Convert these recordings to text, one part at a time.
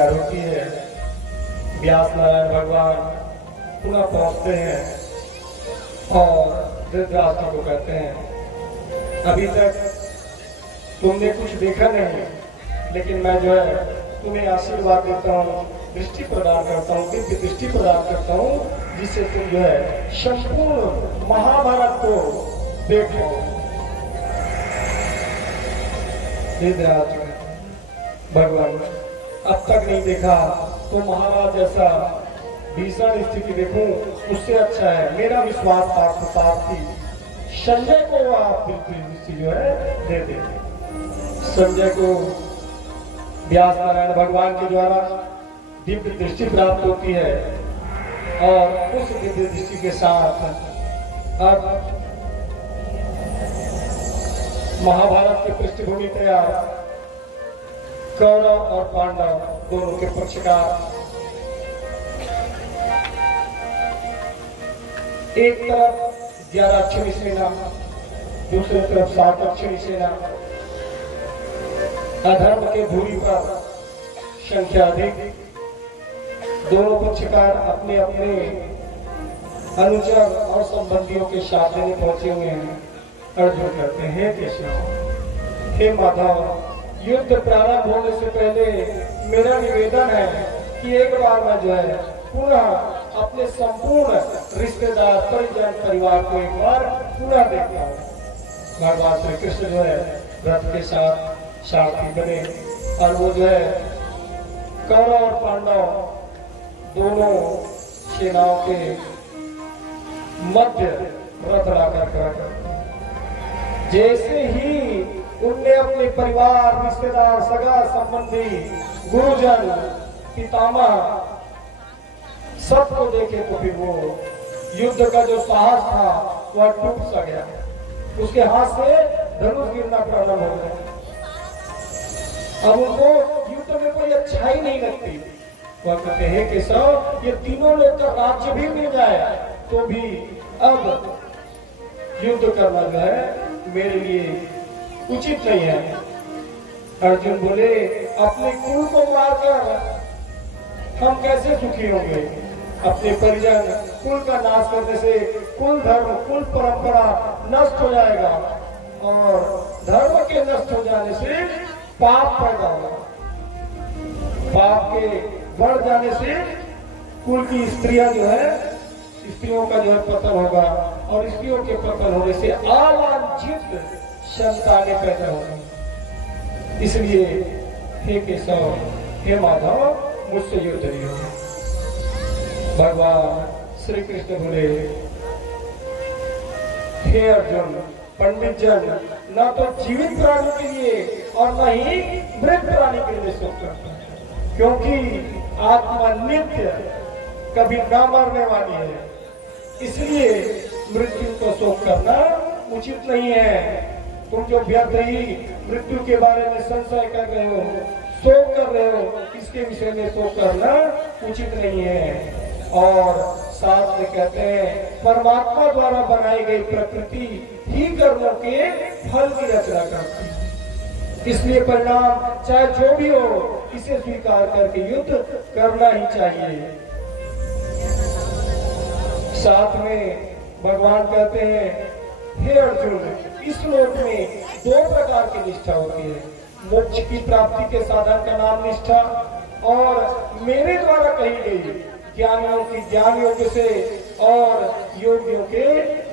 तैयार होती है। व्यास नारायण भगवान पुनः पहुंचते हैं और धृतराष्ट्र को कहते हैं, अभी तक तुमने कुछ देखा नहीं, लेकिन मैं जो है तुम्हें आशीर्वाद देता हूँ, दृष्टि प्रदान करता हूँ, दिव्य दृष्टि प्रदान करता हूँ, जिससे तुम जो है संपूर्ण महाभारत को देखो। भगवान अब तक नहीं देखा तो महाराज जैसा भीषण स्थिति देखूं उससे अच्छा है मेरा विश्वास पार्थी संजय को आप दृष्टि जो है दे देंगे। संजय को व्यास नारायण भगवान के द्वारा दिव्य दृष्टि प्राप्त होती है और उस दिव्य दृष्टि के साथ अब महाभारत की पृष्ठभूमि तैयार। कौरव और पांडव दोनों के पक्षकार, एक तरफ 11 अक्षरी सेना, दूसरी तरफ 7 अक्षरी सेना। अधर्म के धूरी पर संख्या अधिक, दोनों पक्षकार अपने अपने अनुचर और संबंधियों के साथ देने पहुंचे हुए हैं। अर्जुन कहते हैं, हे कृष्ण, हे माधव, युद्ध प्रारंभ होने से पहले मेरा निवेदन है कि एक बार मैं जो है पुनः अपने संपूर्ण रिश्तेदार परिजन परिवार को एक बार पुनः देखता हूँ। भगवान श्री कृष्ण जो है रथ के साथ सारथी बने और वो जो है कौरव और पांडव दोनों सेनाओं के मध्य रथ लाकर कर जैसे ही उनने अपने परिवार, रिश्तेदार, सगा संबंधी, गुरुजन, पितामह सबको देखे तो फिर वो युद्ध का जो साहस था वह टूट सा गया। उसके हाथ से धनुष गिरना प्रारंभ हो गया। अब उनको युद्ध में कोई अच्छाई नहीं लगती। वह कहते हैं कि सब ये तीनों लोग का राज्य भी मिल जाए तो भी अब युद्ध करना जो है मेरे लिए उचित नहीं है। अर्जुन बोले, अपने कुल को मारकर हम कैसे सुखी होंगे? अपने परिजन कुल का नाश करने से कुल धर्म, कुल परंपरा नष्ट हो जाएगा और धर्म के नष्ट हो जाने से पाप पैदा होगा। पाप के बढ़ जाने से कुल की स्त्रियां जो है, स्त्रियों का जो है पतन होगा और स्त्रियों के पतन होने से अवांछित संतानें पैदा होंगी। इसलिए हे केशव, हे माधव, मुझसे युद्ध नहीं होगा। भगवान श्री कृष्ण बोले, हे अर्जुन, पंडित जन न तो जीवित प्राणी के लिए और न ही मृत प्राणी के लिए शोक करता है, क्योंकि आत्मा नित्य कभी न मरने वाली है। इसलिए मृत्यु को शोक करना उचित नहीं है। तुम जो व्यर्थ ही मृत्यु के बारे में संशय कर रहे हो, शोक कर रहे हो, इसके विषय में शोक करना उचित नहीं है। और साथ में कहते हैं, परमात्मा द्वारा बनाई गई प्रकृति ही कर्मों के फल की रचना करती है। इसलिए परिणाम चाहे जो भी हो, इसे स्वीकार करके युद्ध करना ही चाहिए। साथ में भगवान कहते हैं, हे अर्जुन, इस लोक में 2 प्रकार की निष्ठा होती है। मोक्ष की प्राप्ति के साधन का नाम निष्ठा और मेरे द्वारा कही गई ज्ञानियों की ज्ञान योग से और योगियों के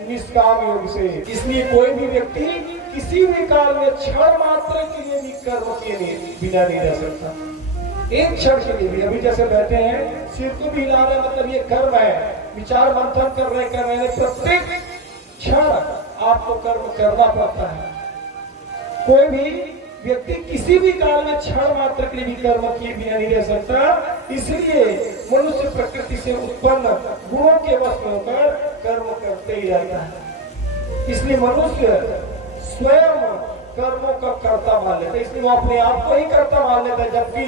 निष्काम योग से। इसलिए कोई भी व्यक्ति किसी भी काल में क्षण मात्र के लिए भी कर्म किए बिना नहीं रह सकता। एक क्षण के लिए भी, अभी जैसे बैठे हैं, सिर को भी हिला रहे, मतलब ये कर्म है। विचार मंथन कर रहे प्रत्येक क्षण आपको कर्म करना पड़ता है। कोई भी व्यक्ति किसी भी काल में क्षण मात्र के लिए भी कर्म किए बिना नहीं रह सकता। इसलिए मनुष्य प्रकृति से उत्पन्न गुणों के वश में होकर कर्म करते ही रहता है। इसलिए मनुष्य स्वयं कर्मों का कर्ता मान लेता है, इसलिए वो अपने आप को ही कर्ता मान लेता है, जबकि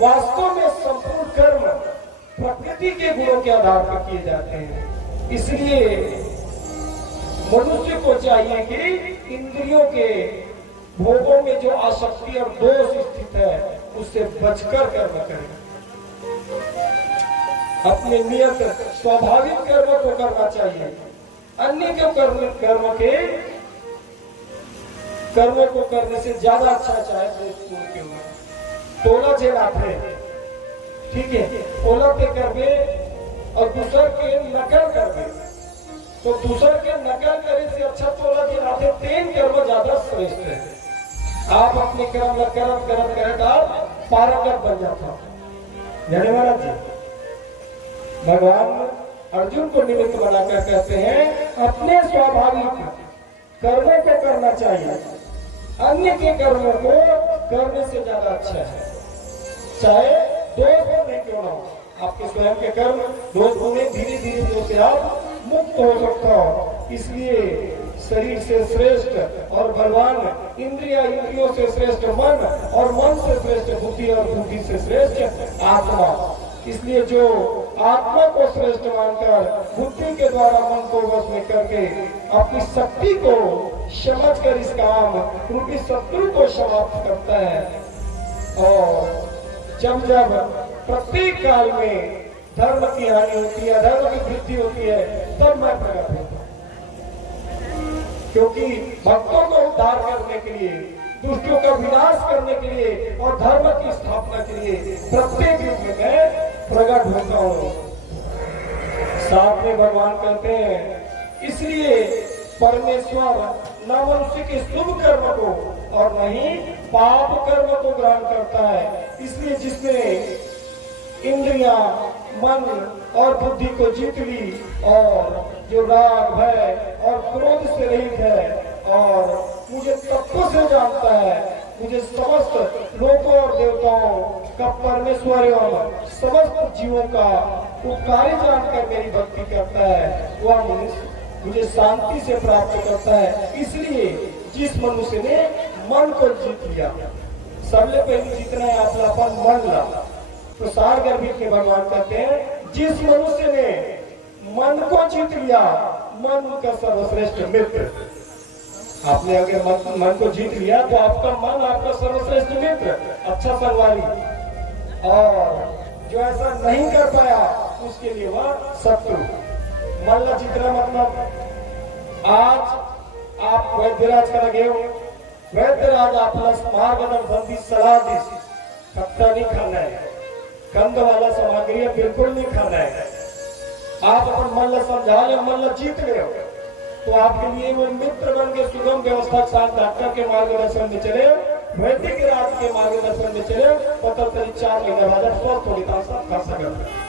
वास्तव में संपूर्ण कर्म प्रकृति के गुणों के आधार पर किए जाते हैं। इसलिए मनुष्य को चाहिए कि इंद्रियों के भोगों में जो आसक्ति और दोष स्थित है उससे बचकर कर्म करें। अपने नियत स्वाभाविक कर्म को करना चाहिए। अन्य के कर्म को करने से ज्यादा अच्छा, चाहे दोस्तों के हो टोला चलाते, ठीक है, टोला के कर्मे और दूसर के नकल करवे, तो दूसर के नकल करे से अच्छा टोला चलाते तीन कर्म ज्यादा श्रेष्ठ है। आप अपने कर्म करत आप पारंगत बन जाता। जाने महाराज जी, भगवान अर्जुन को निमित्त बनाकर कहते हैं अपने स्वाभाविक कर्मों को करना चाहिए, अन्य के कर्मों को करने से ज्यादा अच्छा है। चाहे दोष गुण क्यों ना हो, आपके स्वयं के कर्म दोष गुण धीरे धीरे जो से आप मुक्त हो सकता हो। इसलिए शरीर से श्रेष्ठ और बलवान इंद्रियों से श्रेष्ठ मन, और मन से श्रेष्ठ बुद्धि, और बुद्धि से श्रेष्ठ आत्मा। इसलिए जो आत्मा को श्रेष्ठ मानकर बुद्धि के द्वारा मन को वश में करके अपनी शक्ति को समझकर इस काम रूपी शत्रु को समाप्त करता है, और जब जब प्रत्येक काल में धर्म की हानि होती है, धर्म की वृद्धि होती है, तब मैं प्रकट होता हूं। क्योंकि भक्तों को उद्धार करने के लिए, दुष्टों का विनाश करने के लिए और धर्म की स्थापना के लिए प्रत्येक युग में मैं प्रकट होता हूँ। साथ में भगवान कहते हैं इसलिए परमेश्वर न मनुष्य के शुभ कर्म को और न ही पाप कर्म को ग्रहण करता है। इसलिए जिसने इंद्रियां, मन और बुद्धि को जीत ली, और जो राग, भय और क्रोध से रहित है, और मुझे तत्व से जानता है, मुझे समस्त लोगों और देवताओं का परमेश्वर एवं समस्त जीवों का उपकारी जानकर मेरी भक्ति करता है, वह मनुष्य मुझे शांति से प्राप्त करता है। इसलिए जिस मनुष्य ने मन को जीत लिया, सबसे पहले जीतना है अपनापन मन ला, तो सार गर्भित में भगवान कहते हैं जिस मनुष्य ने मन को जीत लिया, मन का सर्वश्रेष्ठ मित्र। आपने अगर मन को जीत लिया तो आपका मन आपका सर्वश्रेष्ठ मित्र, अच्छा संगवारी, और जो ऐसा नहीं कर पाया उसके लिए वह शत्रु। मन ला जीतना मतलब आज आप वैद्यराज कर गए हो, वैद्यराज आपला मार्गदर्शन दी, सलाह दी, खट्टा नहीं खाना है, कंद वाला सामग्री बिल्कुल नहीं खाना है। आप अपन मन ला समझा ले, मन ला जीत ले, तो आपके लिए वो मित्र बन के सुगम व्यवस्था के साथ डॉक्टर के मार्गदर्शन में चले, वैदिक राज के मार्गदर्शन में चले, पता चली 4 महीने बाद स्वस्थ हो सब खा सकते।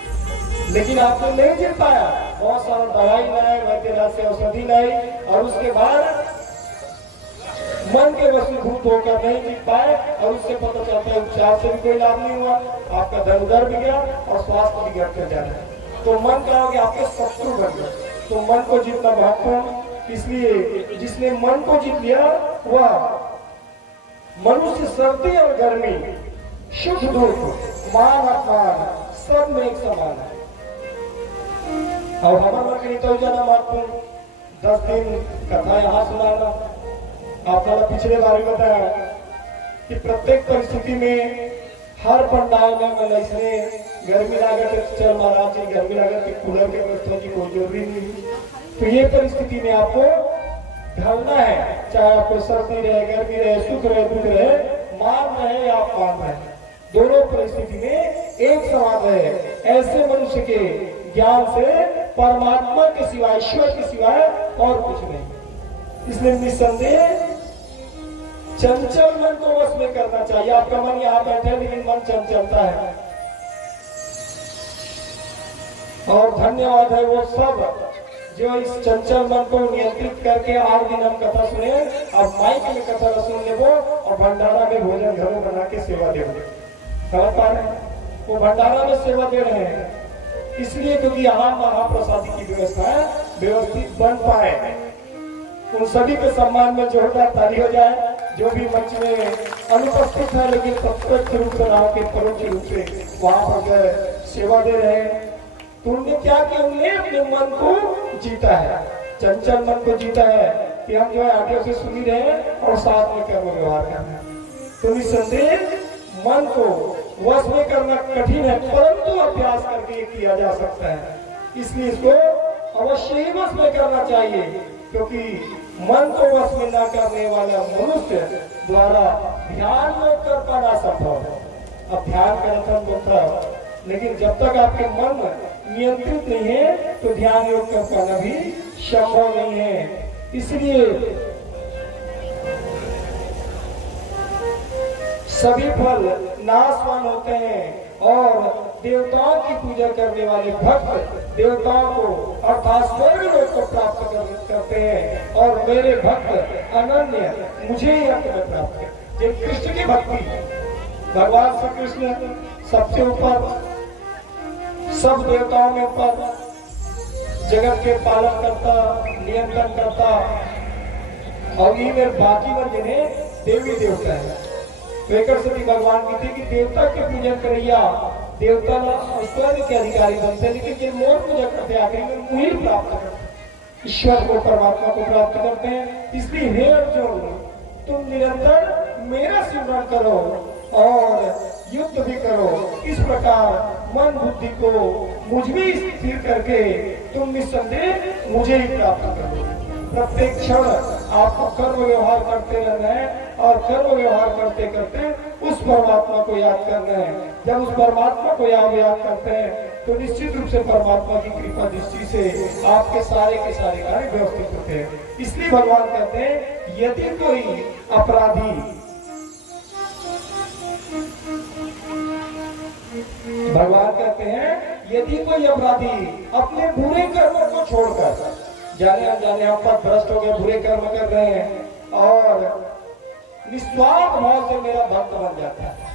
लेकिन आपने नहीं जीत पाया, बहुत सारा दवाई नहीं, वैद्य राज से औषधि नहीं, और उसके बाद मन के वशीभूत होकर नहीं जीत पाए, और उससे पता चलता है उपचार से भी कोई लाभ नहीं हुआ, आपका दर उधर भी गया और स्वास्थ्य बिगड़ते जा रहा है। तो मन का हो गया आपके शत्रु बन गए। तो मन को जीतना महत्वपूर्ण, इसलिए जिसने मन को जीत लिया वह मनुष्य सर्दी और गर्मी, सुख दुख, मान अपमान सब में एक समान है। और हमारा तो जाना महत्वपूर्ण 10 दिन कथा यहाँ सुनाना। आपने पिछले बार बताया कि प्रत्येक परिस्थिति में हर पंडाल में इसने गर्मी लागत चल महाराज जी, गर्मी लागत के कूलर के व्यवस्था की कोई जरूरी नहीं। तो ये परिस्थिति में आपको ढलना है, चाहे आपको सर्दी रहे, गर्मी रहे, सुख रहे, दुख रहे, मान रहे या अपमान रहे, दोनों परिस्थिति में एक समान रहे। ऐसे मनुष्य के ज्ञान से परमात्मा के सिवाय, ईश्वर के सिवाय और कुछ नहीं। इसलिए निसंदेह चंचल मन को वश में करना चाहिए। आपका मन यहाँ बैठे लेकिन मन चंचलता है, और धन्यवाद है वो सब जो इस चंचल मन को नियंत्रित करके 8 दिन हम कथा सुने, अब माइक में कथा न सुन ले वो, और भंडारा में भोजन घरों बना के सेवा दे समझ पा रहे हैं, वो भंडारा में सेवा दे रहे हैं। इसलिए क्योंकि यहाँ महाप्रसादी की व्यवस्था है, व्यवस्थित बन पाए। उन सभी के सम्मान में जो होता ताली हो जाए, जो भी मंच में अनुपस्थित है लेकिन प्रत्यक्ष रूप से रहा के परोक्ष रूप से वहां पर सेवा दे रहे हैं। तो उन्होंने क्या किया, उन्होंने अपने मन को जीता है, चंचल मन को जीता है कि हम जो है आगे से सुनी रहे और साथ में कर्म व्यवहार कर रहे हैं। तो निसंदेह मन को वश में करना कठिन है, परंतु अभ्यास करके ये किया जा सकता है। इसलिए इसको अवश्य ही वश में करना चाहिए, क्योंकि मन को वश में न करने वाला मनुष्य द्वारा ध्यान योग कर पाना संभव है। अब ध्यान करना तो था, लेकिन जब तक आपके मन नियंत्रित नहीं है तो ध्यान योग कर पाना भी संभव नहीं है। इसलिए सभी फल नाशवान होते हैं और देवताओं की पूजा करने वाले भक्त देवताओं को अर्थात स्वर्ग लोक को प्राप्त करते हैं, और मेरे भक्त अनन्य मुझे ही अंत में प्राप्त करते हैं। कृष्ण की भक्ति, भगवान श्री कृष्ण सबसे ऊपर, सब देवताओं में ऊपर, जगत के पालन करता, नियंत्रण करता, और ये मेरे बाकी में जिन्हें देवी देवता है। सरस्वती भगवान की थी कि देवता के पूजन करिया देवता स्वर्ग के अधिकारी बनते हैं, लेकिन जिन मोर पूजा करते हैं आखिर में मुझे प्राप्त करते, ईश्वर को, परमात्मा को प्राप्त करते हैं। इसलिए हे अर्जुन, तुम निरंतर मेरा स्मरण करो और युद्ध भी करो। इस प्रकार मन बुद्धि को मुझ में स्थिर करके तुम निस्संदेह मुझे ही प्राप्त करो। प्रत्येक क्षण आपको कर्म व्यवहार करते रहना है, और कर्म व्यवहार करते करते उस परमात्मा को याद करना है। जब उस परमात्मा को याद करते हैं तो निश्चित रूप से परमात्मा की कृपा दृष्टि से आपके सारे के सारे कार्य व्यवस्थित होते हैं। इसलिए भगवान कहते हैं, यदि कोई अपराधी, भगवान कहते हैं यदि कोई अपराधी अपने बुरे कर्मों को छोड़कर, जाने अनजाने आप पर भ्रष्ट हो गए, बुरे कर्म कर रहे हैं और निस्वार्थ भाव से मेरा भक्त बन जाता है,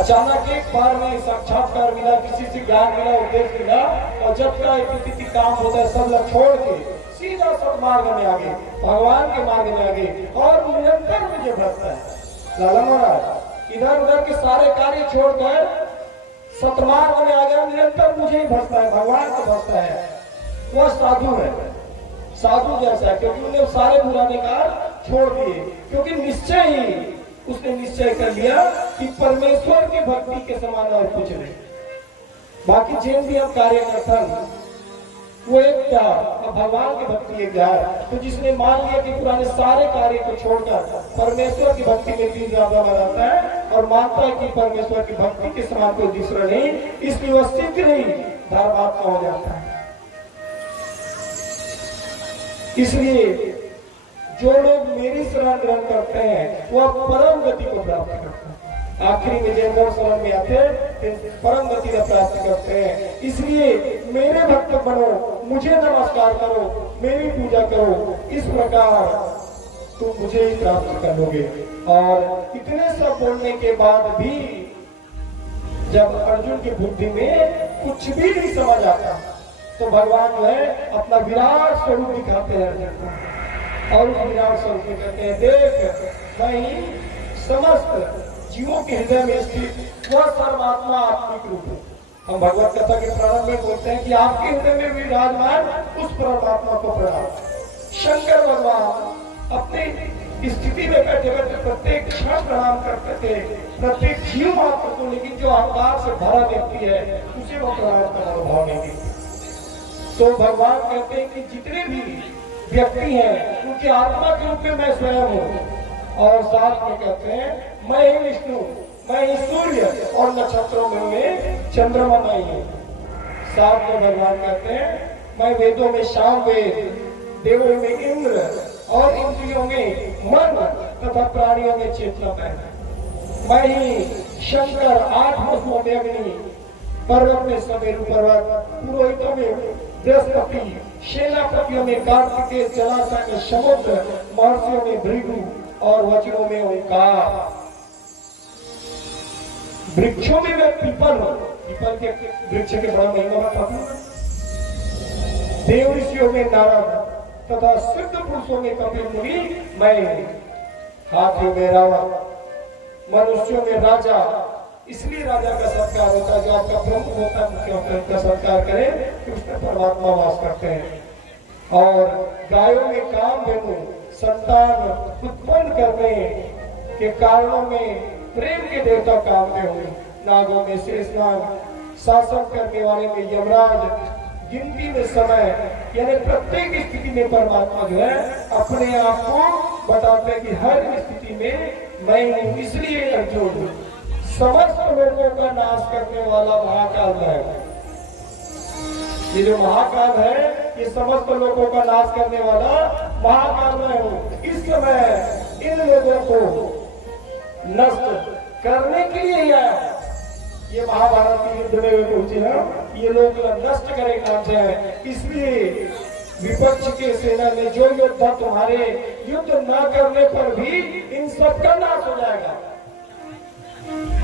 अचानक एक बार में साक्षात्कार मिला, किसी से ज्ञान मिला, उपदेश मिला, और जब का एक काम होता है सब लोग छोड़ के सीधा सत्मार्ग में आ गए, भगवान के मार्ग में आ गए और निरंतर मुझे भजता है। लाला महाराज इधर उधर के सारे कार्य छोड़कर सतमार्ग में आ गया, निरंतर मुझे ही भजता है, भगवान को भजता है। वह साधु है, साधु जैसा है, क्योंकि उन्हें सारे बुराने का छोड़ दिए, क्योंकि निश्चय ही उसने निश्चय कर लिया कि परमेश्वर की भक्ति के समान और कुछ नहीं। बाकी जिन भी हम कार्य करते हैं वो एक क्या, अब भगवान की भक्ति एक क्या। तो जिसने मान लिया कि पुराने सारे कार्य को छोड़कर परमेश्वर की भक्ति में दिन ज्यादा बनाता है और मानता है कि परमेश्वर की भक्ति के समान कोई दूसरा नहीं, इसलिए वह शीघ्र ही धर्मात्मा हो जाता है। इसलिए जो लोग मेरी शरण ग्रहण करते हैं वह परम गति को प्राप्त करते हैं। आखिरी में जब मोर शरण में आते हैं परम गति को प्राप्त करते हैं। इसलिए मेरे भक्त बनो, मुझे नमस्कार करो, मेरी पूजा करो, इस प्रकार तुम मुझे ही प्राप्त करोगे। और इतने सब बोलने के बाद भी जब अर्जुन की बुद्धि में कुछ भी नहीं समझ आता तो भगवान जो है अपना विराट स्वरूप दिखाते हैं अर्जुन को, और उस विराट स्वरूप में कहते हैं, देख मैं ही समस्त जीवों के हृदय में स्थित वह सर्वात्मा आत्मिक रूप है। हम भगवत कथा के प्रारंभ में बोलते हैं कि आपके हृदय में विराजमान उस परमात्मा को प्रणाम। शंकर भगवान अपनी स्थिति में बैठे बैठे प्रत्येक क्षण प्रणाम करते थे, प्रत्येक जीव मात्र को, लेकिन जो अहंकार से भरा व्यक्ति है उसे वो प्रणाम का अनुभव नहीं देते। तो भगवान कहते हैं कि जितने भी व्यक्ति हैं उनके आत्मा के रूप में मैं स्वयं हूँ, और साथ में कहते हैं मैं ही विष्णु, मैं ही सूर्य और नक्षत्रों में मैं चंद्रमा मैं हूँ। साथ में भगवान कहते हैं मैं वेदों में शाम वेद, देवों में इंद्र और इंद्रियों में मन तथा प्राणियों में चेतना मैं ही शंकर, आठ भस्मों में अग्नि, पर्वत में समेरु पर्वत, पुरोहितों में बृहस्पति, सेनापतियों में कार्तिकेय, जलाशय में समुद्र, महर्षियों में भृगु और वज्रों में ओंकार, वृक्षों में मैं पीपल हूं, पीपल के वृक्ष के बड़ा महिमा बताता हूं, देव ऋषियों में नारद तथा सिद्ध पुरुषों में कपिल मुनि मैं हूं, हाथियों में रावण, मनुष्यों में राजा। इसलिए राजा का सत्कार होता है, जो आपका प्रमुख होता है मुख्य होता है, उसका सत्कार करें कि उसमें परमात्मा वास करते हैं। और गायों में कामधेनु, संतान उत्पन्न करने के कारणों में प्रेम के देवता कामदेव, नागों में शेषनाग, शासन करने वाले में यमराज, गिनती में समय, यानी प्रत्येक स्थिति में परमात्मा जो है अपने आप को बताते हैं कि हर स्थिति में मैं हूं। इसलिए अर्जुन समस्त लोगों का नाश करने वाला महाकाल है। ये जो महाकाल है ये समस्त लोगों का नाश करने वाला महाकाल मैं हूं। इस समय इन लोगों को नष्ट करने के लिए ही आया। ये महाभारत के युद्ध में पहुंचे हैं, ये लोग नष्ट करे काम से है। इसलिए विपक्ष के सेना ने जो योद्धा तुम्हारे युद्ध न करने पर भी इन सबका नाश हो जाएगा।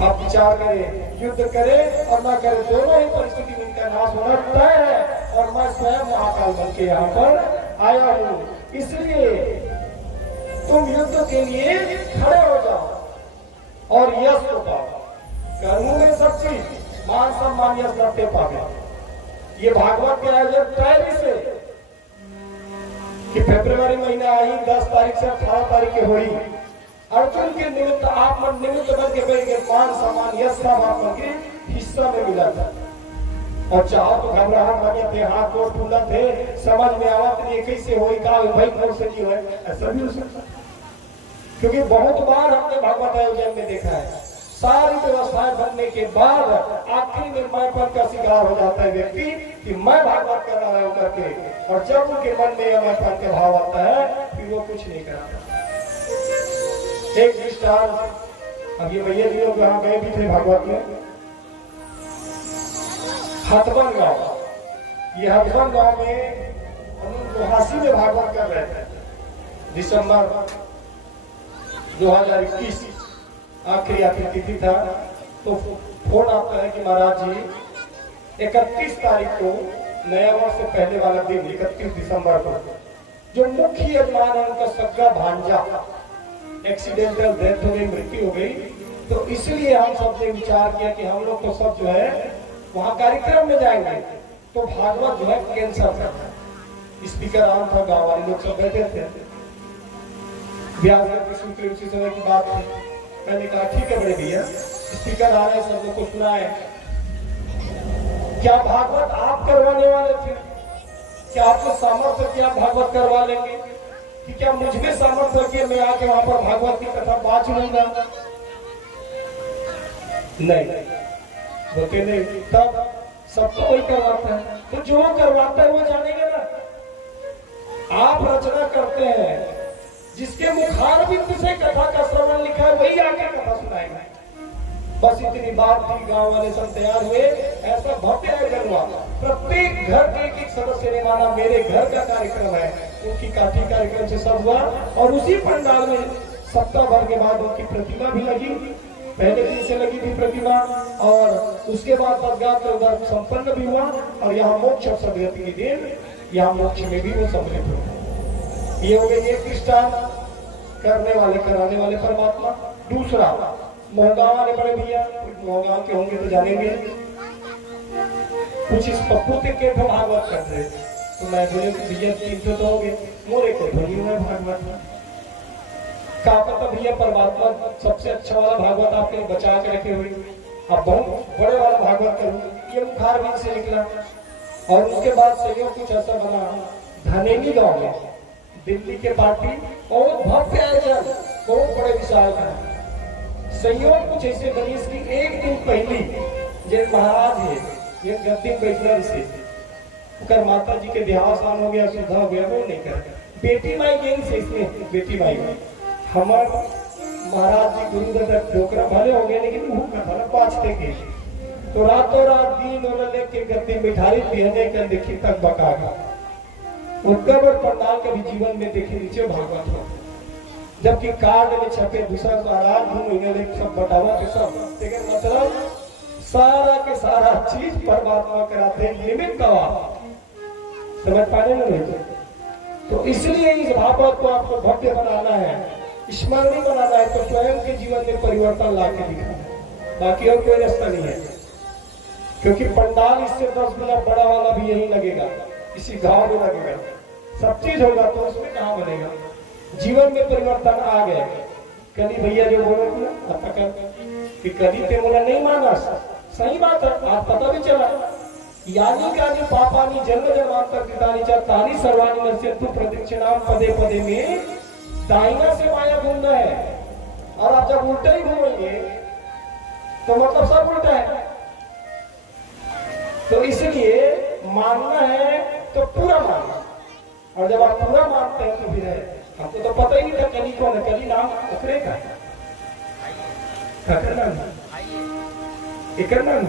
आप विचार करें, युद्ध करें और ना करें, दोनों ही परिस्थिति में इनका नाश होना तय है। और मैं स्वयं महाकाल बन के यहाँ पर आया हूँ। इसलिए तुम युद्ध के लिए खड़े हो जाओ और यश को पाओ। कर्मों में सब चीज मान सम्मान यश रखते पावे। ये भागवत के आयोजन तय से कि फरवरी महीना आई 10 तारीख से 18 तारीख के हुई। अर्जुन के निमित्त आप मन निमित्त बन के बैठ गए। मान सम्मान यश सब आप के हिस्सा में मिला था। और चाहो तो घबराहट लगे थे, हाथ गोड़ फूला थे, समझ में आवत नहीं कैसे हो भाई कौन से जीव है, ऐसा भी हो सकता। क्योंकि बहुत बार हमने भागवत आयोजन में देखा है, सारी व्यवस्थाएं बनने के बाद आखिरी में मैं पद का शिकार हो जाता है व्यक्ति कि मैं भागवत कर रहा हूं करके। और जब उनके मन में यह मैं पद का भाव आता है फिर वो कुछ नहीं करता। एक दृष्टांत, अब ये भैया जी लोग यहाँ गए भी थे भागवत में, हथवन गांव। ये हथवन गांव में हम लोहासी में भागवत कर रहे थे। दिसंबर 2021 आखिरी तिथि था। तो फोन आता है कि महाराज जी 31 तारीख को नया वर्ष से पहले वाला दिन 31 दिसंबर को जो मुख्य यजमान है उनका सगा भांजा एक्सीडेंटल डेथ हो गई, मृत्यु हो गई। तो इसलिए हम सब ने विचार किया कि हम लोग तो सब जो है वहां कार्यक्रम में जाएंगे, तो भागवत जो है कैंसिल करना है। स्पीकर आम था, गाँव वाले लोग सब बैठे थे। ब्याज उसी समय की बात थी। मैंने कहा ठीक है बड़े भैया, स्पीकर आ रहे, सब लोग को सुनाए। क्या भागवत आप करवाने वाले थे? क्या आपको सामर्थ्य कि आप भागवत करवा लेंगे? कि क्या मुझ में सामर्थ्य कि मैं आके वहां पर भागवत की कथा बांच लूंगा? नहीं बोलते नहीं। तब सबको वही करवाता है, तो जो करवाता है वो जानेंगे ना। आप रचना करते हैं, जिसके मुखार बिंदु से कथा का श्रवण लिखा है वही आके कथा सुनाएगा। बस इतनी बात थी, गांव वाले सब तैयार हुए। ऐसा भव्य आयोजन हुआ। प्रत्येक घर के एक सदस्य ने माना मेरे घर का कार्यक्रम है। उनकी काठी कार्यक्रम से सब हुआ और उसी पंडाल में सप्ताह भर के बाद उनकी प्रतिमा भी लगी। पहले दिन से लगी थी प्रतिमा और उसके बाद तदगात्र उधर संपन्न भी हुआ। और यहाँ मोक्ष सदगति के दिन यहाँ मोक्ष में भी वो सम्मिलित हुआ। ये हो गई एक दृष्टांत, करने वाले कराने वाले परमात्मा। दूसरा मोहगांव वाले बड़े भैया, मोहगांव के होंगे तो जानेंगे, कुछ इस प्रकृति के भागवत कर रहे। तो मैं बोले भैया 300 तो हो गए, मोरे को धोनी हुए भागवत। कहा पता भैया परमात्मा सबसे अच्छा वाला भागवत आपने बचा के रखे हुए, अब बहुत बड़े वाला भागवत करूँ। ये मुखार भी से निकला। और उसके बाद सहयोग कुछ ऐसा बना धनेली गाँव में, दिल्ली के पार्टी बहुत भव्य आयोजन, बहुत बड़े विशाल है। सहयोग कुछ ऐसे बनी, इसकी एक दिन पहले जैन महाराज है ये गद्दी बैठना से कर माता जी के देहावसान हो गया, सुधा हो गया, वो नहीं कर बेटी माई गेंद से इसमें बेटी माई में हमारे महाराज जी गुरुदत्त डोकरा भले हो गए, लेकिन वो कथा 5 थे। तो रातों रात दिन उन्होंने के गद्दी बिठारी पहने कर देखी तक बका गया। उत्तर और पंडाल कभी जीवन में देखे नीचे भागवत हो, जबकि कार्ड में छपे दूसरा आराम महीने सब बटावा के सब, लेकिन मतलब सारा के सारा चीज परमात्मा कराते हैं। निमित्त समझ पाने में नहीं। तो इसलिए इस भागवत को आपको भव्य बनाना है, स्मरणीय बनाना है, तो स्वयं के जीवन में परिवर्तन ला के दिखाना है, बाकी और कोई रास्ता नहीं है। क्योंकि पंडाल इससे 10 गुना बड़ा वाला भी यही लगेगा, इसी गांव में लगेगा, सब चीज होगा, तो उसमें कहाँ बनेगा। जीवन में परिवर्तन आ गए, कली भैया जो बोले थे ना कि कली ते बोला नहीं माना, सही बात है, आज पता भी चला। यानी का जो पापानी जन्म जन्मांतर पितानी चा तानी सर्वानी नश्यन्तु प्रदक्षिणाम पदे पदे में दाहिना से माया घूमना है। और आप जब उल्टा ही घूमेंगे तो मतलब सब उल्टा है। तो इसलिए मानना है तो पूरा मानना, और जब आप पूरा मानते हैं तो फिर हमको तो पता ही नहीं था कली कौन है। कली नाम उकरे का एक नाम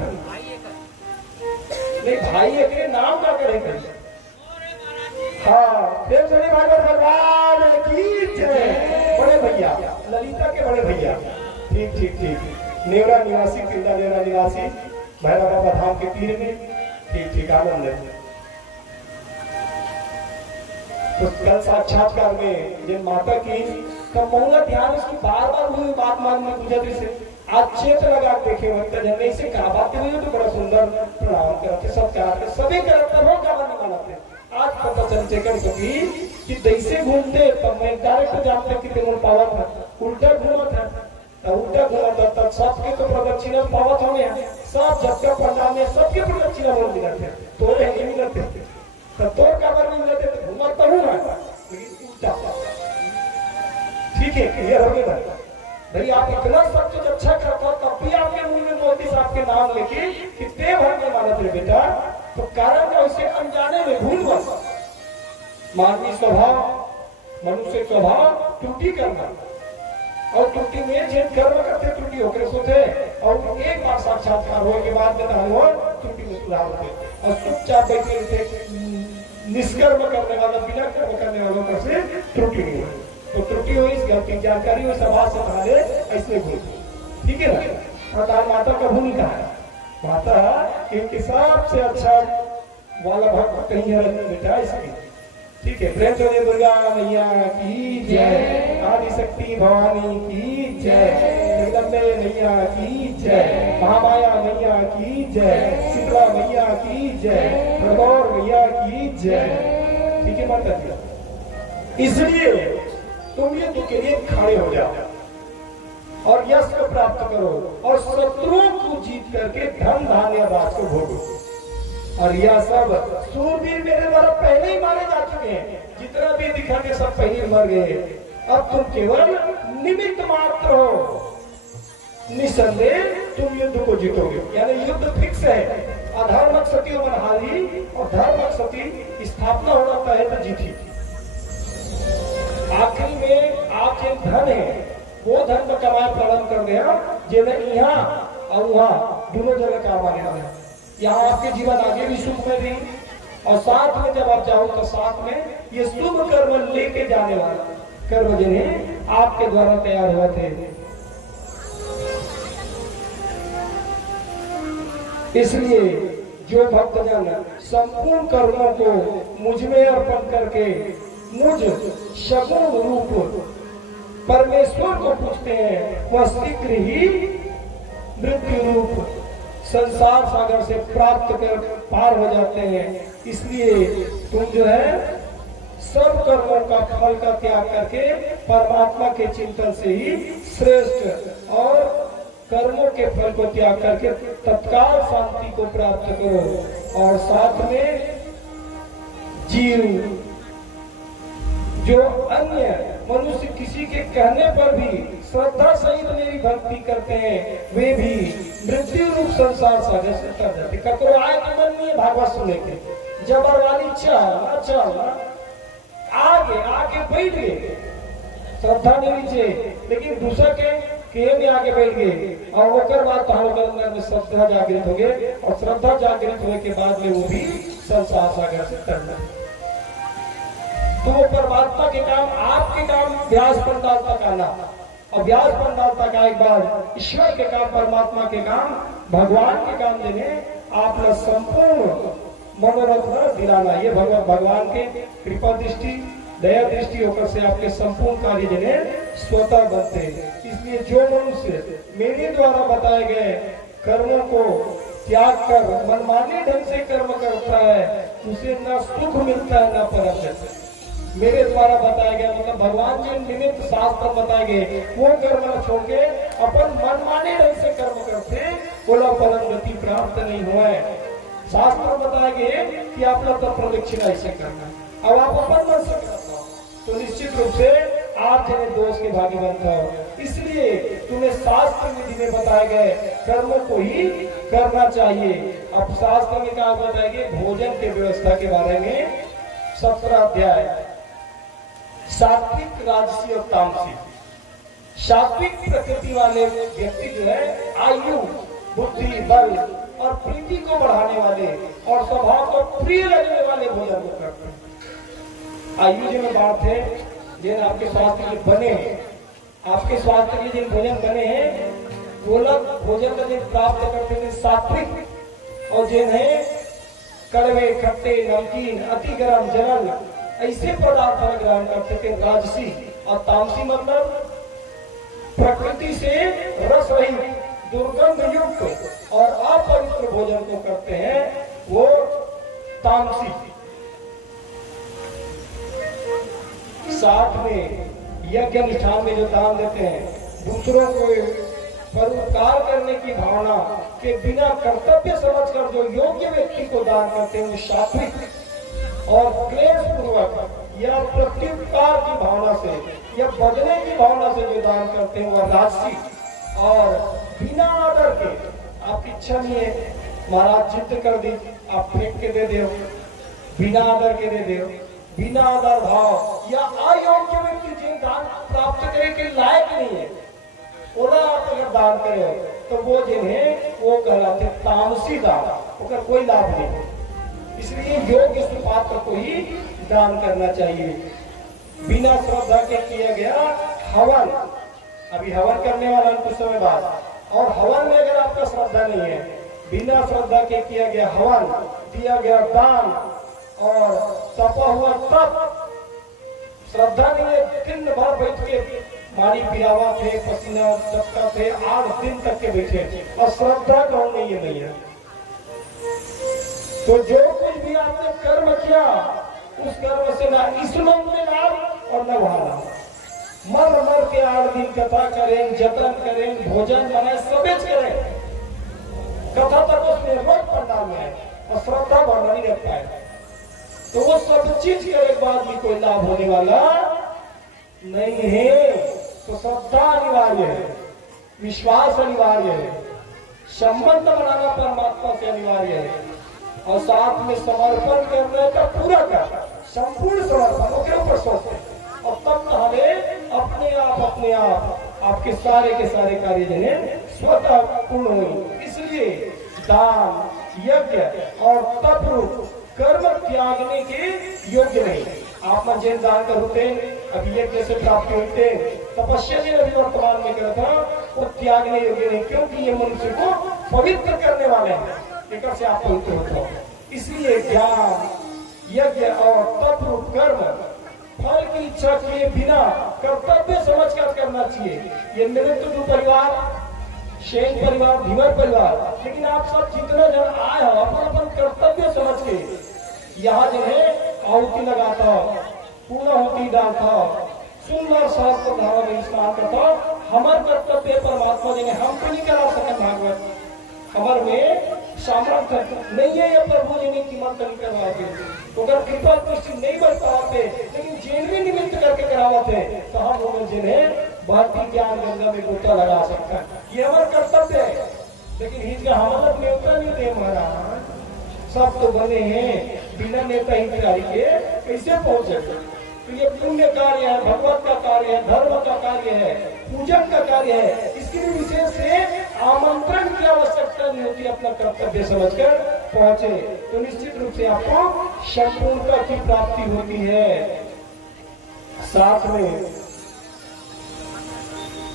नहीं, भाई एक नाम का करे कली। हाँ, फिर बड़े भागवत भगवान की जय। बड़े भैया ललिता के बड़े भैया, ठीक ठीक ठीक, नेवरा निवासी, किल्ला नेवरा निवासी, भैरव बाबा धाम के तीर में, ठीक ठीक, आनंद है। तो कल साक्षात्कार में जब माता की तब मऊला ध्यान उसकी बार बार हुई बात मानने गुजर से आज चेत लगा देखे मतलब जन्मे से कहा बात हुई तो बड़ा सुंदर प्रणाम करते सब करते सभी करते हो क्या नहीं मानते। आज पता चल चेकर सभी कि जैसे घूमते तब मैं डायरेक्ट जानते कि तेरे पावर था, उल्टा घूमा था तब उल्टा घूमा था, तब सबके तो प्रदक्षिणा पावत हो गया, सब जब का पंडाल में सबके प्रदक्षिणा बोल मिला थे, तो नहीं मिलते तब तो काबर नहीं मिलते तो घूमा तो हूँ लेकिन उल्टा। ठीक है, क्लियर हो गया भाई। आप इतना सब कुछ अच्छा करता तब भी आपके मुंह में मोदी साहब के नाम लेके कितने भर में माना थे बेटा, तो कारण क्या उसे अनजाने में भूल बस। मानवीय स्वभाव, मनुष्य स्वभाव त्रुटि करना, और त्रुटि में जिन कर्म करते त्रुटि होकर सोते, और एक बार साक्षात्कार होने के बाद में त्रुटि में सुधार होते और चुपचाप बैठे थे। निष्कर्म करने वाला बिना कर्म करने वालों का से त्रुटि नहीं हुई, तो त्रुटि हुई इस गलती जानकारी हुई सभा से पहले ऐसे भूल, ठीक है ना। और माता का भूमिका है, माता इनके सबसे अच्छा वाला भक्त कहीं है बेटा इसकी, ठीक है। प्रेम से दुर्गा मैया की जय, आदि शक्ति भवानी की जय, जगदम्बे मैया की जय, महामाया मैया की जय, शीतला मैया की जय, प्रगौर मैया की जय, ठीक है माता जी। इसलिए तुम ये तो के लिए खड़े हो जाओ और यश को प्राप्त करो और शत्रुओं को जीत करके धन धान्य राज को भोगो। और यह सब सूरवीर मेरे द्वारा पहले ही मारे जा चुके हैं, जितना भी दिखा के सब पहले मर गए। अब तुम केवल निमित्त मात्र हो, निसंदेह तुम युद्ध को जीतोगे, यानी युद्ध फिक्स है। अधर्मक सती मनहारी और धर्मक सती स्थापना हो जाता है तो जीती। आखिरी में आप जो धन है वो धन में कमाए प्रणाम कर गया, जिन्हें यहाँ और वहाँ दोनों जगह काम आ गया। यहाँ आपके जीवन आगे भी सुख में भी, और साथ में जब आप जाओ तो साथ में ये शुभ कर्म लेके जाने वाला कर्म जिन्हें आपके द्वारा तैयार हुए थे। इसलिए जो भक्तजन संपूर्ण कर्मों को मुझ में अर्पण करके मुझ सगुण रूप परमेश्वर को पूछते हैं, वह शीघ्र ही मृत्यु रूप संसार सागर से प्राप्त कर पार हो जाते हैं। इसलिए तुम जो है सब कर्मों का फल का त्याग करके परमात्मा के चिंतन से ही श्रेष्ठ, और कर्मों के फल को त्याग करके तत्काल शांति को प्राप्त करो। और साथ में जीव जो अन्य मनुष्य किसी के कहने पर भी श्रद्धा सहित मेरी भक्ति करते हैं, वे भी मृत्यु रूप संसार सागर से तर जाते। ककरो आए के मन में भागवत सुने के जबर वाली चल आगे आगे बैठ गए, श्रद्धा नहीं नीचे, लेकिन दूसरा के में आगे बैठ गए, और वो बाद तो अंदर में श्रद्धा जागृत हो गए, और श्रद्धा जागृत होने के बाद में वो भी संसार सागर से तर जाते। तो वो परमात्मा के काम, आपके काम व्यास पंडाल तक आना, और व्यास पंडाल तक आए बाद ईश्वर के काम, परमात्मा के काम, भगवान के काम जिन्हें आपने संपूर्ण मनोरथ दिलाना, ये भगवान के कृपा दृष्टि दया दृष्टि होकर से आपके संपूर्ण कार्य जिन्हें स्वतः बनते हैं। इसलिए जो मनुष्य मेरे द्वारा बताए गए कर्मों को त्याग कर मनमाने ढंग से कर्म करता है, उसे न सुख मिलता है न परम। मेरे द्वारा बताया गया, मतलब भगवान जी निमित्त शास्त्र बताए गए वो कर्म न छोड़ के अपन मनमाने ढंग से कर्म करते, बोला फलन गति प्राप्त नहीं हुआ है। शास्त्र बताए गए कि आप लोग प्रदक्षिणा ऐसे करना, अब आप अपन मन से करते हो तो निश्चित रूप से आप जने दोष के भागी बनते हो। इसलिए तुम्हें शास्त्र विधि में बताए गए कर्मों को ही करना चाहिए। अब शास्त्र में क्या बताएंगे, भोजन के व्यवस्था के बारे में 17 अध्याय, सात्विक, राजसी और तामसी। सात्विक प्रकृति वाले व्यक्ति जो है आयु, बुद्धि, बल और प्रीति को बढ़ाने वाले और स्वभाव को प्रिय लगने वाले भोजन को करते हैं। आयु जी में बात है, जिन आपके स्वास्थ्य के लिए बने हैं, आपके स्वास्थ्य के लिए जिन भोजन बने हैं वो लोग भोजन का जिन प्राप्त करते हैं सात्विक, और जिन है कड़वे, खट्टे, नमकीन, अति गर्म, जलन ऐसे पदार्थ ग्रहण करते थे राजसी। और तामसी मतलब प्रकृति से रस रहित, दुर्गंध युक्त और अपवित्र भोजन को करते हैं, वो तामसी। साथ में यज्ञ अनुष्ठान में जो दान देते हैं, दूसरों को परोपकार करने की भावना के बिना कर्तव्य समझकर जो योग्य व्यक्ति को दान करते हैं वो सात्विक। और क्लेश पूर्वक या प्रत्युपकार की भावना से या बदले की भावना से जो दान करते हैं वह राजसी। और बिना आदर के, आप इच्छा नहीं है महाराज जिद कर दी, आप फेंक के दे दो, बिना आदर के दे दो, बिना आदर भाव या अयोग्य व्यक्ति जिन दान प्राप्त करे के लायक नहीं है, ओला आप अगर दान करे तो वो जिन्हें वो कहलाते तामसी दान, उसका कोई लाभ नहीं। इसलिए योग्य सुपात्र को ही दान करना चाहिए। बिना श्रद्धा के किया गया हवन, अभी हवन करने वाला कुछ समय बाद, और हवन में अगर आपका श्रद्धा नहीं है, बिना श्रद्धा के किया गया हवन, दिया गया दान और तपा हुआ तप, श्रद्धा नहीं है, दिन भर बैठ के मारी पियावा थे, पसीना चक्का थे, 8 दिन तक के बैठे और श्रद्धा कौन नहीं है भैया। तो जो कुछ भी आपने कर्म किया उस कर्म से ना इस लोक में लाभ और न वहां लाभ। मर मर के 8 दिन कथा करें, जतन करें, भोजन बनाए, सबेच करें, कथा तक उसमें रोज पंडाल में आए और श्रद्धा बढ़ना नहीं रह पाए, तो वो सब चीज करे बाद भी कोई लाभ होने वाला नहीं है। तो श्रद्धा अनिवार्य है, विश्वास अनिवार्य है, संबंध बनाना परमात्मा से अनिवार्य है, और साथ में समर्पण करने का पूरा का संपूर्ण समर्पण उसके ऊपर सोचते हैं, और तब हमें अपने आप आपके सारे के सारे कार्य जिन्हें स्वतः पूर्ण हुए। इसलिए दान, यज्ञ और तप रूप कर्म त्यागने के योग्य नहीं। आप में जिन दान कर होते अभी यज्ञ से प्राप्ति होते, तपस्या जिन अभी वर्तमान में करता वो त्यागने योग्य नहीं, क्योंकि ये मनुष्य को पवित्र करने वाले हैं, एक से आप पवित्र होते हो। इसलिए ज्ञान, यज्ञ और तप रूप कर्म फल की इच्छा किए बिना कर्तव्य समझकर करना चाहिए। ये मृत्यु परिवार, शेन परिवार, धीवर परिवार, लेकिन आप सब जितने जन आए हो अपन कर्तव्य समझ के यहाँ जिन्हें आहुति लगाता हो, पूर्ण आहुति डालता हो, सुंदर शास्त्र धारा में स्नान करता हो, हमारे कर्तव्य परमात्मा जिन्हें हम तो नहीं करा सके, भागवत हमारे में सामर्थ्य नहीं है, ये प्रभु जी ने कीमत नहीं करवाते, अगर कृपा दृष्टि नहीं बन पाते, लेकिन जेल में निमित्त करके करावाते तो हम लोग जिन्हें भारतीय ज्ञान गंगा में गोता लगा सकता है, ये हमारा कर्तव्य है। लेकिन इसका हमारा नेता नहीं थे महाराज, सब तो बने हैं बिना नेता हितकारी के कैसे पहुंचे। तो ये पुण्य कार्य है, भगवत का कार्य है, धर्म का कार्य है, पूजन का कार्य है, इसके लिए विशेष से आमंत्रण की आवश्यकता नहीं होती, अपना कर्तव्य समझकर पहुंचे तो निश्चित रूप से आपको संपूर्णता की प्राप्ति होती है। साथ में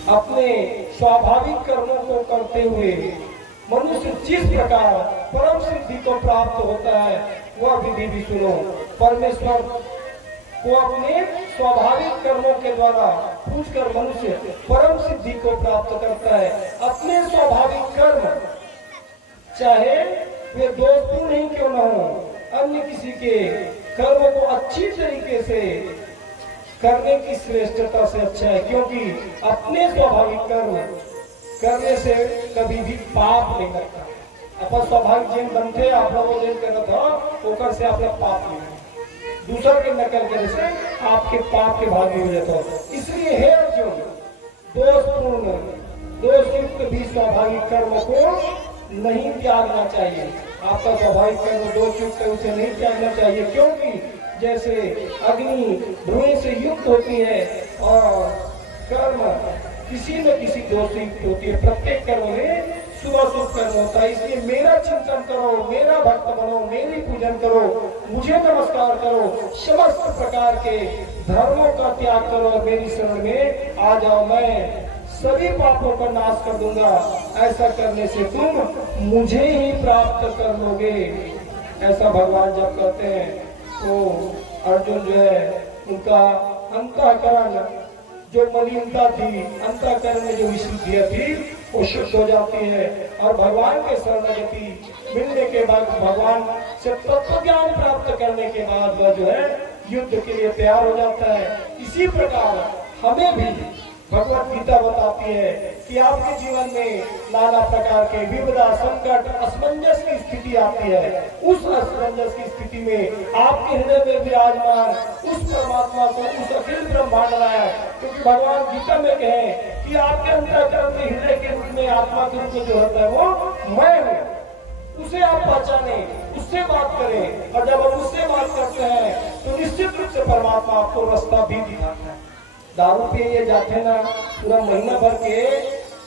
अपने स्वाभाविक कर्मों को करते हुए मनुष्य जिस प्रकार परम सिद्धि को प्राप्त होता है वह विधि भी सुनो। परमेश्वर को अपने स्वाभाविक कर्मों के द्वारा पूजकर मनुष्य परम सिद्धि को प्राप्त करता है। अपने स्वाभाविक कर्म चाहे वे दोषपूर्ण ही क्यों न हो, अन्य किसी के कर्म को अच्छी तरीके से करने की श्रेष्ठता से अच्छा है, क्योंकि अपने स्वाभाविक कर्म करने से कभी भी पाप नहीं लगता। अपन स्वाभाविक जिन बनते आप लोग जिन करत हो ओकर से आप लोग पाप नहीं, दूसर के नकल करे से आपके पाप के भागी हो जाता हो। इसलिए हे अर्जुन, दोषपूर्ण दोषयुक्त भी स्वाभाविक कर्म को नहीं त्यागना चाहिए। आपका स्वाभाविक कर्म दोषयुक्त है उसे नहीं त्यागना चाहिए, क्योंकि जैसे अग्नि धुएं से युक्त होती है और कर्म किसी न किसी दोष से युक्त होती है। प्रत्येक कर्म में शुभ कर्म होता है। इसलिए मेरा चिंतन करो, मेरा भक्त बनो, मेरी पूजन करो, मुझे नमस्कार करो, समस्त प्रकार के धर्मों का त्याग करो और मेरी शरण में आ जाओ, मैं सभी पापों का नाश कर दूंगा। ऐसा करने से तुम मुझे ही प्राप्त कर लोगे। ऐसा भगवान जब कहते हैं तो अर्जुन जो है उनका अंतःकरण जो मलिनता थी, अंतःकरण में जो विशुद्धियां थी वो शुद्ध हो जाती है और भगवान के शरणागति मिलने के बाद, भगवान से तत्व ज्ञान प्राप्त करने के बाद वह जो है युद्ध के लिए तैयार हो जाता है। इसी प्रकार हमें भी भगवत गीता बताती है कि आपके जीवन में नाना प्रकार के विपदा, संकट, असमंजस की स्थिति आती है। उस असमंजस की स्थिति में आपके हृदय में विराजमान उस परमात्मा को, उस अखिल ब्रह्मांड लाया, क्योंकि भगवान गीता में कहे कि आपके अंतःकरण में हृदय के रूप में आत्मा के रूप में जो होता है वो मैं हूँ। उसे आप पहचाने, उससे बात करें, और जब हम उससे बात करते हैं तो निश्चित रूप से परमात्मा आपको रास्ता भी दिखाता है। दारू पे ये जाते ना पूरा महीना भर के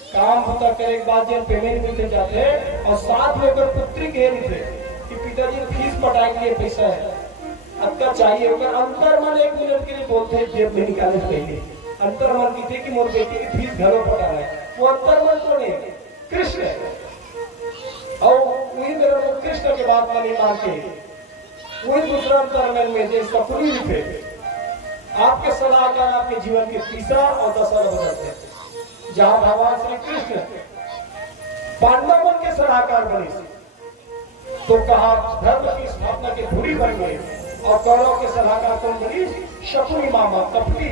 काम होता करे के बाद जब पेमेंट मिलते जाते और साथ में अगर पुत्री कह रही थे कि पिताजी फीस पटाए के लिए पैसा है आपका चाहिए, अगर अंतर्मन एक मिनट के लिए बोलते हैं जेब में निकालने से पहले अंतर्मन की थे कि मोर बेटी की फीस घरों पटाना है। वो अंतर्मन कौन है? कृष्ण है। और वही मेरा कृष्ण के बाद मनी मान के वही दूसरा अंतर्मन में जैसा पूरी थे आपके सलाहकार आपके जीवन के दिशा और दशा बदलते हैं। जहां भगवान श्री कृष्ण पांडव मन के सलाहकार बने तो कहा धर्म की स्थापना के धुरी बन गए, और कौरव के सलाहकार कौन बनी? शकुनी मामा कपटी,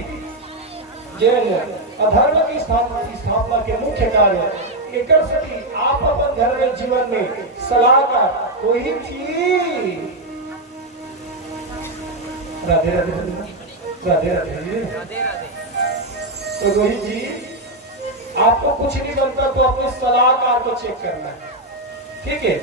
जैन अधर्म की स्थापना के मुख्य कार्य एक आप अपन घर में जीवन में सलाहकार कोई थी। राधे राधे राधे राधे। तो रोहित जी आपको कुछ नहीं बनता तो अपने सलाहकार को चेक करना है, ठीक है?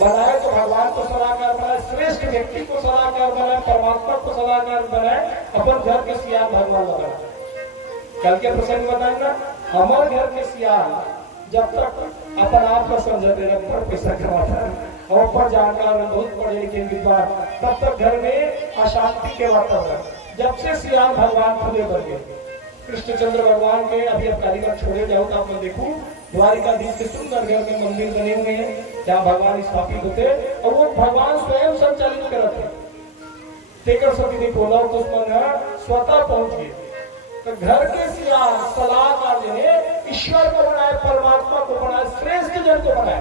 बनाए तो भगवान को सलाहकार बनाए, श्रेष्ठ व्यक्ति को सलाहकार बनाए, परमात्मा को सलाहकार बनाए, अपन घर के सियान भगवान लगाए। कल के प्रसंग बताएगा हमारे घर के सियान जब तक अपन आप को समझते रहे पैसा कमाता और ऊपर जानकार बहुत पढ़े लिखे विद्वान, तब तक घर में अशांति के वातावरण। जब से सियान भगवान खुले बन गए, कृष्णचंद्र भगवान के अभी अब कालीगढ़ छोड़े जाओ तो आप लोग देखो द्वारिकाधीश के सुंदर घर में मंदिर बने हुए हैं जहाँ भगवान स्थापित होते और वो भगवान स्वयं संचालित करते। तेकर सती ने बोला तो स्वतः पहुंच गए। तो घर के सियान सलाहकार जो है ईश्वर को बनाए, परमात्मा को बनाए, श्रेष्ठ जन को बनाए,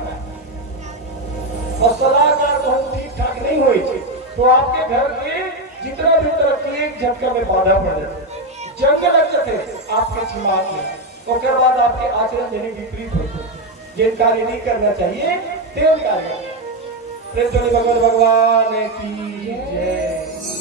और सलाहकार तो हम ठीक ठाक नहीं हुए तो आपके घर के जितना भी तरक्की एक झटका में बाधा पड़ जाते, जंग लग जाते आपके दिमाग में, उसके बाद आपके आचरण जनी विपरीत होते, जिन कार्य नहीं करना चाहिए तेन कार्य। भगवान की जय।